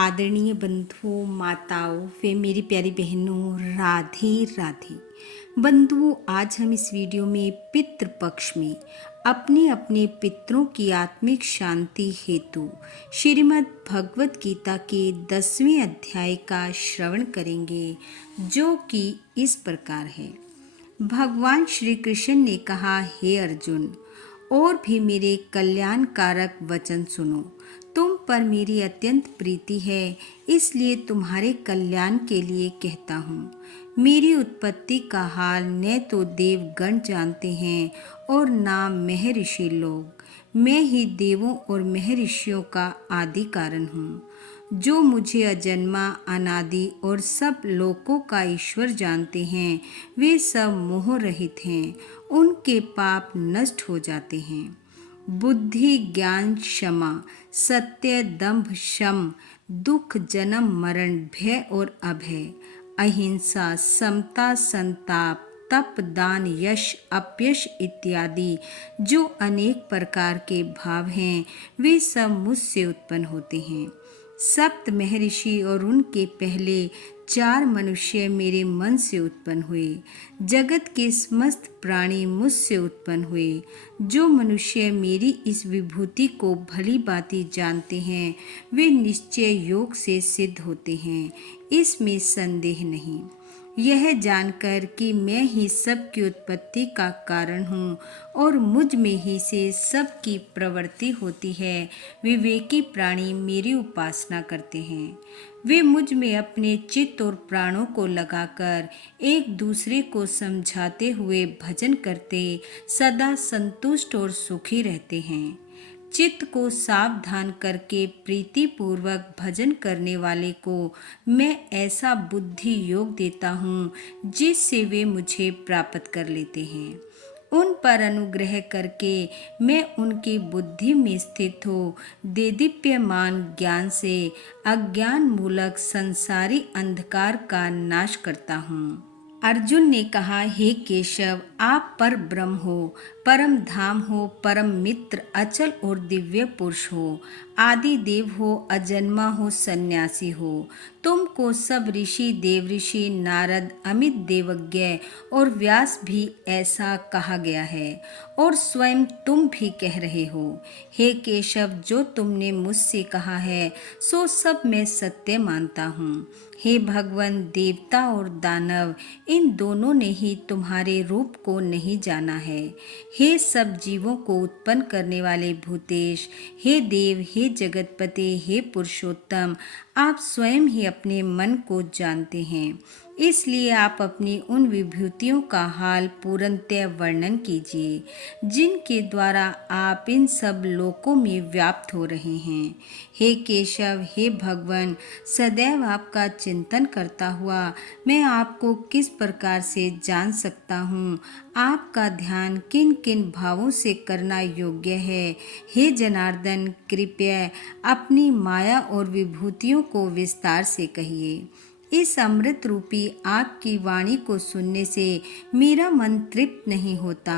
आदरणीय बंधुओं, माताओं व मेरी प्यारी बहनों, राधे राधे। बंधुओं, आज हम इस वीडियो में पितृपक्ष में अपने अपने पितरों की आत्मिक शांति हेतु श्रीमद् भगवत गीता के 10वें अध्याय का श्रवण करेंगे, जो कि इस प्रकार है। भगवान श्री कृष्ण ने कहा, हे अर्जुन, और भी मेरे कल्याणकारक वचन सुनो। तुम पर मेरी अत्यंत प्रीति है, इसलिए तुम्हारे कल्याण के लिए कहता हूँ। मेरी उत्पत्ति का हाल न तो देवगण जानते हैं और ना महर्षि लोग। मैं ही देवों और महर्षियों का आदि कारण हूँ। जो मुझे अजन्मा, अनादि और सब लोकों का ईश्वर जानते हैं, वे सब मोह रहित हैं। उनके पाप नष्ट हो जाते हैं। बुद्धि, ज्ञान, क्षमा, सत्य, दंभ, शम, दुख, जन्म, मरण, भय और अभय, अहिंसा, समता, संताप, तप, दान, यश, अपयश इत्यादि जो अनेक प्रकार के भाव हैं, वे सब मुझसे उत्पन्न होते हैं। सप्त महर्षि और उनके पहले 4 मनुष्य मेरे मन से उत्पन्न हुए। जगत के समस्त प्राणी मुझसे उत्पन्न हुए। जो मनुष्य मेरी इस विभूति को भली भांति जानते हैं, वे निश्चय योग से सिद्ध होते हैं, इसमें संदेह नहीं। यह जानकर कि मैं ही सब की उत्पत्ति का कारण हूँ और मुझ में ही से सब की प्रवृत्ति होती है, विवेकी प्राणी मेरी उपासना करते हैं। वे मुझ में अपने चित्त और प्राणों को लगाकर एक दूसरे को समझाते हुए भजन करते सदा संतुष्ट और सुखी रहते हैं। चित्त को सावधान करके प्रीतिपूर्वक भजन करने वाले को मैं ऐसा बुद्धि योग देता हूँ, जिससे वे मुझे प्राप्त कर लेते हैं। उन पर अनुग्रह करके मैं उनकी बुद्धि में स्थित हो देदीप्यमान ज्ञान से अज्ञान मूलक संसारी अंधकार का नाश करता हूँ। अर्जुन ने कहा, हे केशव, आप पर ब्रह्म हो, परम धाम हो, परम मित्र, अचल और दिव्य पुरुष हो, आदि देव हो, अजन्मा हो, सन्यासी हो। तुमको सब ऋषि, देवऋषि, नारद, अमित देवज्ञ और व्यास भी ऐसा कहा गया है, और स्वयं तुम भी कह रहे हो। हे केशव, जो तुमने मुझसे कहा है सो सब मैं सत्य मानता हूँ। हे भगवान, देवता और दानव इन दोनों ने ही तुम्हारे रूप को नहीं जाना है। हे सब जीवों को उत्पन्न करने वाले भूतेश, हे देव, हे जगतपति, हे पुरुषोत्तम, आप स्वयं ही अपने मन को जानते हैं, इसलिए आप अपनी उन विभूतियों का हाल पूर्णतः वर्णन कीजिए, जिनके द्वारा आप इन सब लोकों में व्याप्त हो रहे हैं। हे केशव, हे भगवान, सदैव आपका चिंतन करता हुआ मैं आपको किस प्रकार से जान सकता हूँ? आपका ध्यान किन किन भावों से करना योग्य है? हे जनार्दन, कृपया अपनी माया और विभूतियों को विस्तार से कहिए। इस अमृत रूपी आपकी वाणी को सुनने से मेरा मन तृप्त नहीं होता।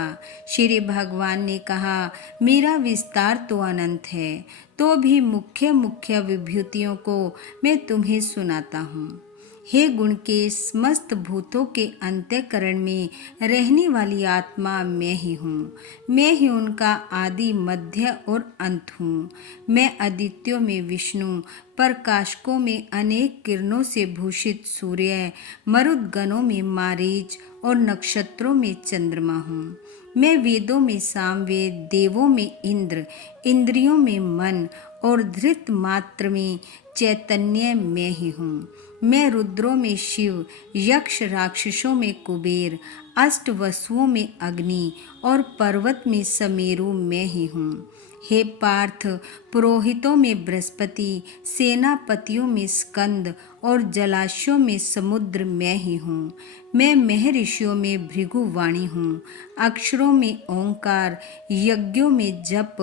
श्री भगवान ने कहा, मेरा विस्तार तो अनंत है, तो भी मुख्य मुख्य विभूतियों को मैं तुम्हें सुनाता हूँ। हे गुण के समस्त भूतों के अंतःकरण में रहने वाली आत्मा मैं ही हूँ। मैं ही उनका आदि, मध्य और अंत हूँ। मैं आदित्यों में विष्णु, प्रकाशकों में अनेक किरणों से भूषित सूर्य, मरुदगणों में मारीच और नक्षत्रों में चंद्रमा हूँ। मैं वेदों में सामवेद, देवों में इंद्र, इंद्रियों में मन और धृत मात्र में चैतन्य मैं ही हूँ। मैं रुद्रों में शिव, यक्ष राक्षसों में कुबेर, अष्ट वसुओं में अग्नि और पर्वत में समेरु मैं ही हूँ। हे पार्थ, पुरोहितों में बृहस्पति, सेनापतियों में स्कंद और जलाशयों में समुद्र मैं ही हूँ। मैं महर्षियों में भृगुवाणी हूँ, अक्षरों में ओंकार, यज्ञों में जप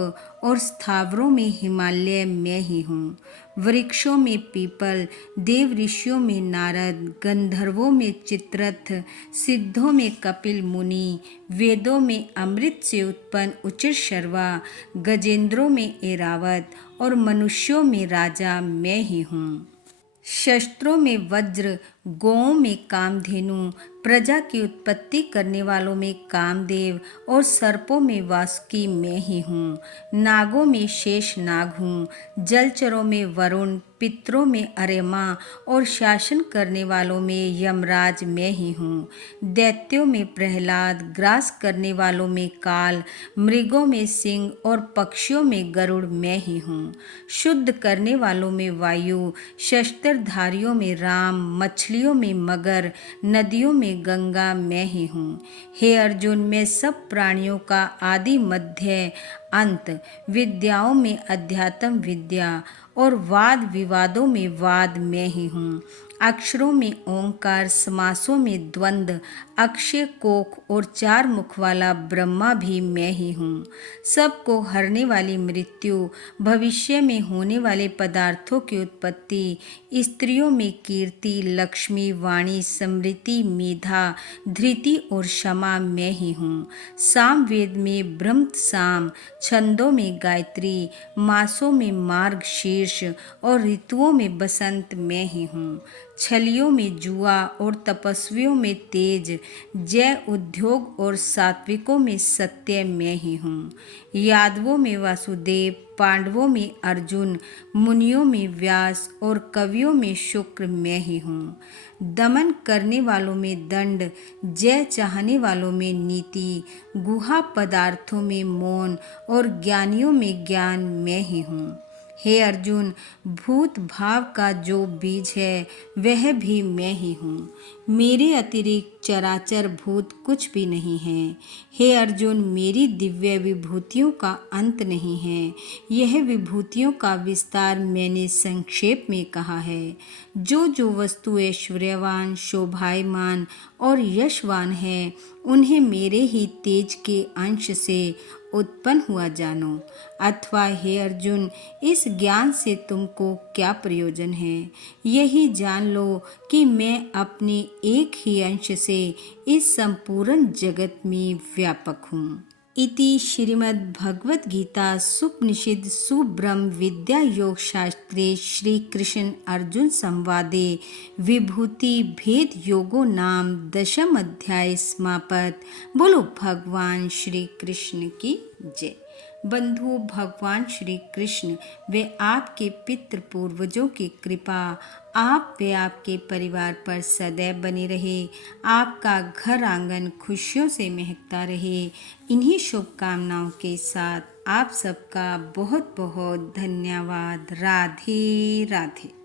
और स्थावरों में हिमालय मैं ही हूँ। वृक्षों में पीपल, देव ऋषियों में नारद, गंधर्वों में चित्ररथ, सिद्धों में कपिल मुनि, वेदों में अमृत से उत्पन्न उचिर शर्वा, गजेंद्रों में ऐरावत और मनुष्यों में राजा मैं ही हूँ। शस्त्रों में वज्र, गौओं में कामधेनु, प्रजा की उत्पत्ति करने वालों में कामदेव और सर्पों में वासुकी मैं ही हूँ। नागों में शेष नाग हूँ, जलचरों में वरुण, पितरों में अरेमा और शासन करने वालों में यमराज मैं ही हूँ। दैत्यों में प्रहलाद, ग्रास करने वालों में काल, मृगों में सिंह और पक्षियों में गरुड़ मैं ही हूँ। शुद्ध करने वालों में वायु, शस्त्रधारियों में राम, मछलियों में मगर, नदियों में गंगा मैं ही हूँ। हे अर्जुन, मैं सब प्राणियों का आदि मध्य अंत, विद्याओं में अध्यात्म विद्या और वाद विवादों में वाद मैं ही हूँ। अक्षरों में ओंकार, समासों में द्वंद्व, अक्षय कोख और चार मुख वाला ब्रह्मा भी मैं ही हूँ। सबको हरने वाली मृत्यु, भविष्य में होने वाले पदार्थों की उत्पत्ति, स्त्रियों में कीर्ति, लक्ष्मी, वाणी, समृद्धि, मेधा, धृति और क्षमा मैं ही हूँ। साम वेद में ब्रह्म साम, छंदों में गायत्री, मासों में मार्ग शीर्ष और ऋतुओं में बसंत मैं ही हूँ। छलियों में जुआ और तपस्वियों में तेज, जय उद्योग और सात्विकों में सत्य मैं ही हूँ। यादवों में वासुदेव, पांडवों में अर्जुन, मुनियों में व्यास और कवियों में शुक्र मैं ही हूँ। दमन करने वालों में दंड, जय चाहने वालों में नीति, गुहा पदार्थों में मौन और ज्ञानियों में ज्ञान मैं ही हूँ। हे अर्जुन, भूत भाव का जो बीज है वह भी मैं ही हूँ। मेरे अतिरिक्त चराचर भूत कुछ भी नहीं है। हे अर्जुन, मेरी दिव्य विभूतियों का अंत नहीं है। यह विभूतियों का विस्तार मैंने संक्षेप में कहा है। जो वस्तु ऐश्वर्यवान, शोभायमान और यशवान है, उन्हें मेरे ही तेज के अंश से उत्पन्न हुआ जानो। अथवा हे अर्जुन, इस ज्ञान से तुमको क्या प्रयोजन है? यही जान लो कि मैं अपने एक ही अंश से इस संपूर्ण जगत में व्यापक हूँ। इति श्रीमद् भगवद गीता सुपनिषद सुब्रह्म विद्या योग शास्त्रे श्री कृष्ण अर्जुन संवादे विभूति भेद योगो नाम दशम अध्याय समापत। बोलो भगवान श्री कृष्ण की जय। बंधु, भगवान श्री कृष्ण वे आपके पितृ पूर्वजों की कृपा आप वे आपके परिवार पर सदैव बनी रहे। आपका घर आंगन खुशियों से महकता रहे। इन्हीं शुभकामनाओं के साथ आप सबका बहुत बहुत धन्यवाद। राधे राधे।